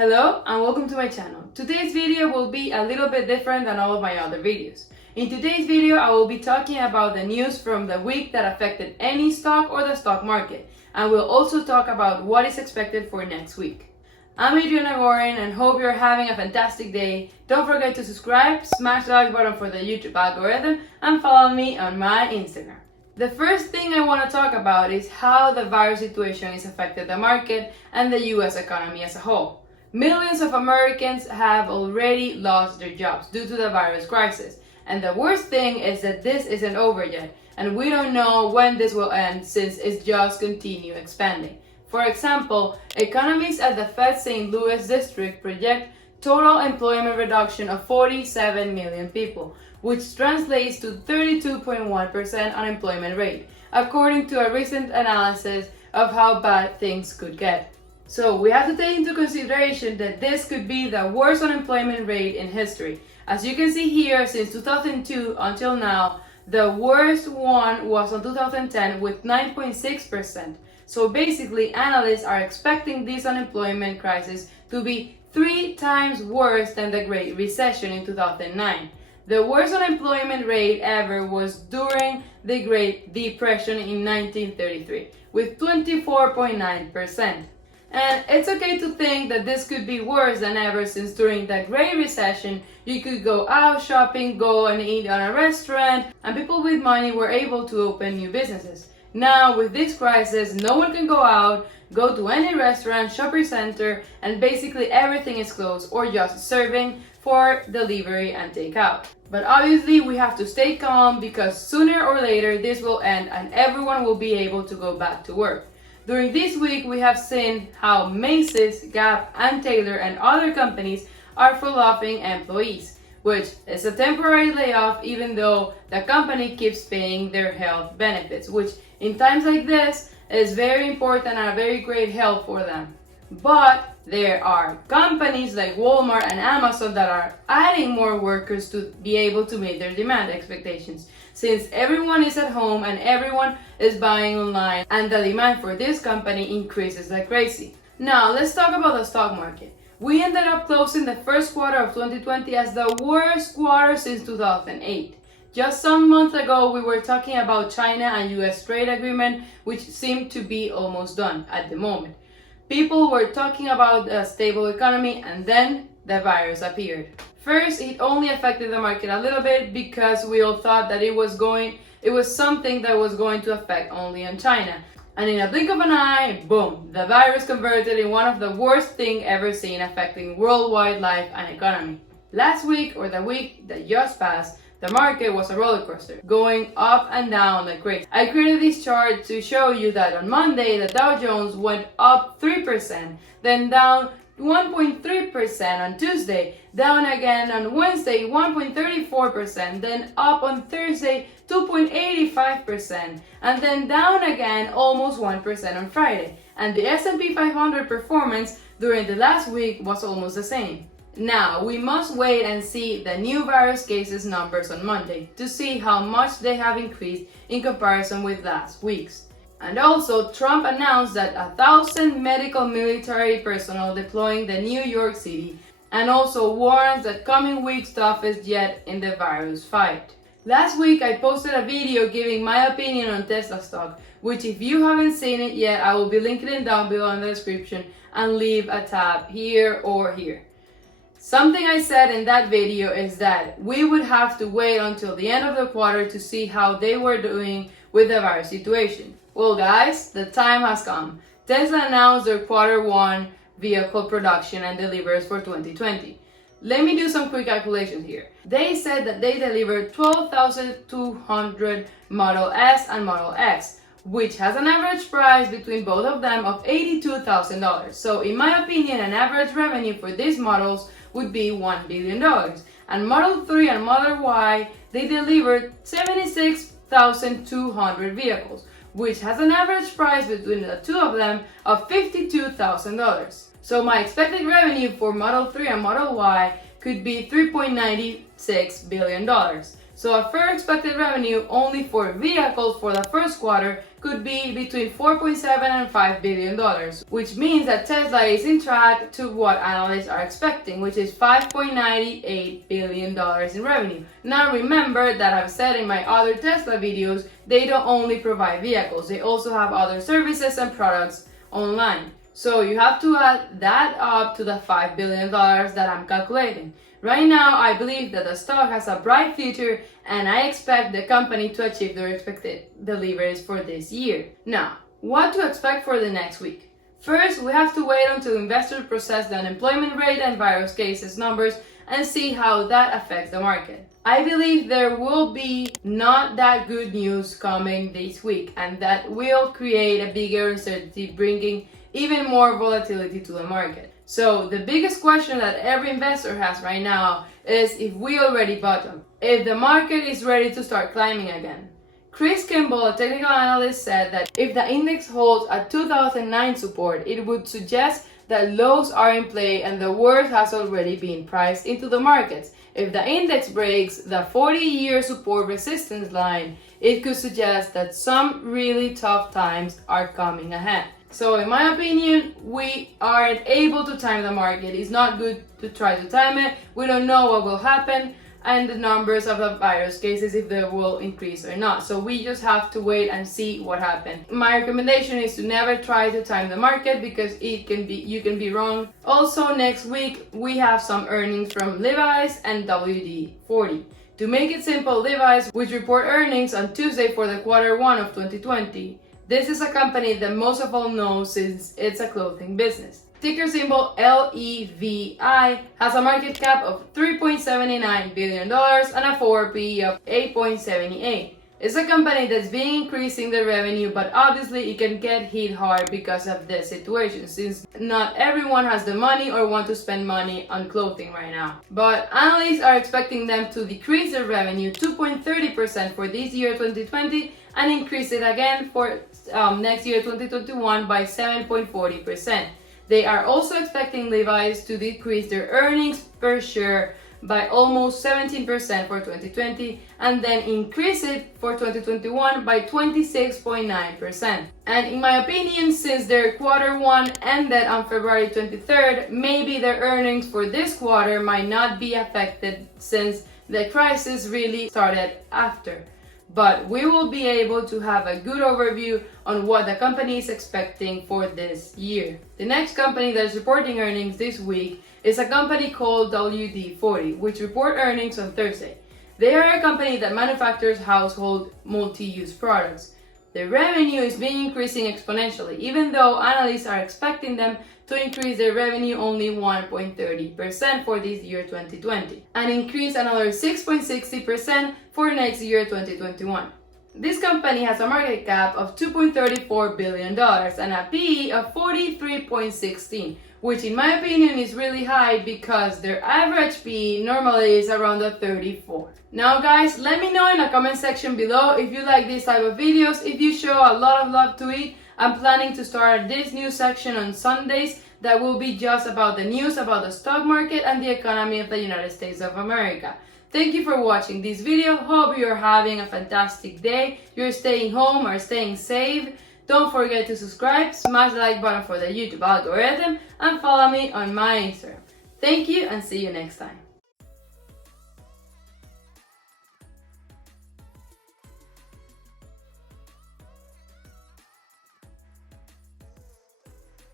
Hello and welcome to my channel. Today's video will be a little bit different than all of my other videos. In today's video, I will be talking about the news from the week that affected any stock or the stock market, and we'll also talk about what is expected for next week. I'm Adriana Gorrin and hope you're having a fantastic day. Don't forget to subscribe, smash the like button for the YouTube algorithm, and follow me on my Instagram. The first thing I want to talk about is how the virus situation has affected the market and the US economy as a whole. Millions of Americans have already lost their jobs due to the virus crisis. And the worst thing is that this isn't over yet, and we don't know when this will end since it's just continue expanding. For example, economists at the Fed St. Louis district project total employment reduction of 47 million people, which translates to 32.1% unemployment rate, according to a recent analysis of how bad things could get. So we have to take into consideration that this could be the worst unemployment rate in history. As you can see here, since 2002 until now, the worst one was in 2010 with 9.6%. So basically, analysts are expecting this unemployment crisis to be 3 times worse than the Great Recession in 2009. The worst unemployment rate ever was during the Great Depression in 1933, with 24.9%. And it's okay to think that this could be worse than ever, since during the Great Recession, you could go out shopping, go and eat on a restaurant, and people with money were able to open new businesses. Now, with this crisis, no one can go out, go to any restaurant, shopping center, and basically everything is closed or just serving for delivery and takeout. But obviously, we have to stay calm because sooner or later this will end and everyone will be able to go back to work. During this week, we have seen how Macy's, Gap, and Taylor and other companies are furloughing employees, which is a temporary layoff even though the company keeps paying their health benefits, which in times like this is very important and a very great help for them. But there are companies like Walmart and Amazon that are adding more workers to be able to meet their demand expectations, since everyone is at home and everyone is buying online and the demand for this company increases like crazy. Now let's talk about the stock market. We ended up closing the first quarter of 2020 as the worst quarter since 2008. Just some months ago, we were talking about China and US trade agreement, which seemed to be almost done at the moment. People were talking about a stable economy, and then the virus appeared. First, it only affected the market a little bit because we all thought that it was something that was going to affect only on China. And in a blink of an eye, boom, the virus converted in one of the worst things ever seen, affecting worldwide life and economy. Last week, or the week that just passed, the market was a roller coaster, going up and down like crazy. I created this chart to show you that on Monday, the Dow Jones went up 3%, then down 1.3% on Tuesday, down again on Wednesday 1.34%, then up on Thursday 2.85%, and then down again almost 1% on Friday. And the S&P 500 performance during the last week was almost the same. Now, we must wait and see the new virus cases numbers on Monday to see how much they have increased in comparison with last week's. And also, Trump announced that 1,000 medical military personnel deploying the New York City, and also warns that coming week's toughest yet in the virus fight. Last week, I posted a video giving my opinion on Tesla stock, which if you haven't seen it yet, I will be linking it down below in the description and leave a tab here or here. Something I said in that video is that we would have to wait until the end of the quarter to see how they were doing with the virus situation. Well guys, the time has come. Tesla announced their Q1 vehicle production and deliveries for 2020. Let me do some quick calculations here. They said that they delivered 12,200 Model S and Model X, which has an average price between both of them of $82,000. So in my opinion, an average revenue for these models would be $1 billion. And Model 3 and Model Y, they delivered 76,200 vehicles, which has an average price between the two of them of $52,000. So my expected revenue for Model 3 and Model Y could be $3.96 billion. So a fair expected revenue only for vehicles for the first quarter could be between $4.7 and $5 billion, which means that Tesla is in track to what analysts are expecting, which is $5.98 billion in revenue. Now remember that I've said in my other Tesla videos, they don't only provide vehicles, they also have other services and products online. So you have to add that up to the $5 billion that I'm calculating. Right now, I believe that the stock has a bright future and I expect the company to achieve their expected deliveries for this year. Now, what to expect for the next week? First, we have to wait until investors process the unemployment rate and virus cases numbers and see how that affects the market. I believe there will be not that good news coming this week, and that will create a bigger uncertainty, bringing even more volatility to the market. So the biggest question that every investor has right now is if we already bottomed, if the market is ready to start climbing again. Chris Kimball, a technical analyst, said that if the index holds a 2009 support, it would suggest that lows are in play and the worst has already been priced into the markets. If the index breaks the 40-year support resistance line, it could suggest that some really tough times are coming ahead. So in my opinion, we aren't able to time the market. It's not good to try to time it. We don't know what will happen and the numbers of the virus cases, if they will increase or not. So we just have to wait and see what happens. My recommendation is to never try to time the market because you can be wrong. Also next week, we have some earnings from Levi's and WD-40. To make it simple, Levi's, which report earnings on Tuesday for the quarter 1 of 2020. This is a company that most of all know since it's a clothing business. Ticker symbol LEVI has a market cap of $3.79 billion and a forward PE of 8.78. It's a company that's been increasing the revenue, but obviously it can get hit hard because of this situation, since not everyone has the money or want to spend money on clothing right now. But analysts are expecting them to decrease their revenue 2.30% for this year 2020 and increase it again for next year 2021 by 7.40%. They are also expecting Levi's to decrease their earnings per share by almost 17% for 2020 and then increase it for 2021 by 26.9%. And in my opinion, since their quarter 1 ended on February 23rd, maybe their earnings for this quarter might not be affected since the crisis really started after. But we will be able to have a good overview on what the company is expecting for this year. The next company that is reporting earnings this week is a company called WD-40, which report earnings on Thursday. They are a company that manufactures household multi-use products. Their revenue is being increasing exponentially, even though analysts are expecting them to increase their revenue only 1.30% for this year 2020 and increase another 6.60% for next year 2021. This company has a market cap of $2.34 billion and a PE of 43.16, which in my opinion is really high because their average PE normally is around the 34. Now guys, let me know in the comment section below if you like this type of videos. If you show a lot of love to it, I'm planning to start this new section on Sundays that will be just about the news about the stock market and the economy of the United States of America. Thank you for watching this video. Hope you're having a fantastic day. You're staying home or staying safe. Don't forget to subscribe, smash the like button for the YouTube algorithm, and follow me on my Instagram. Thank you and see you next time.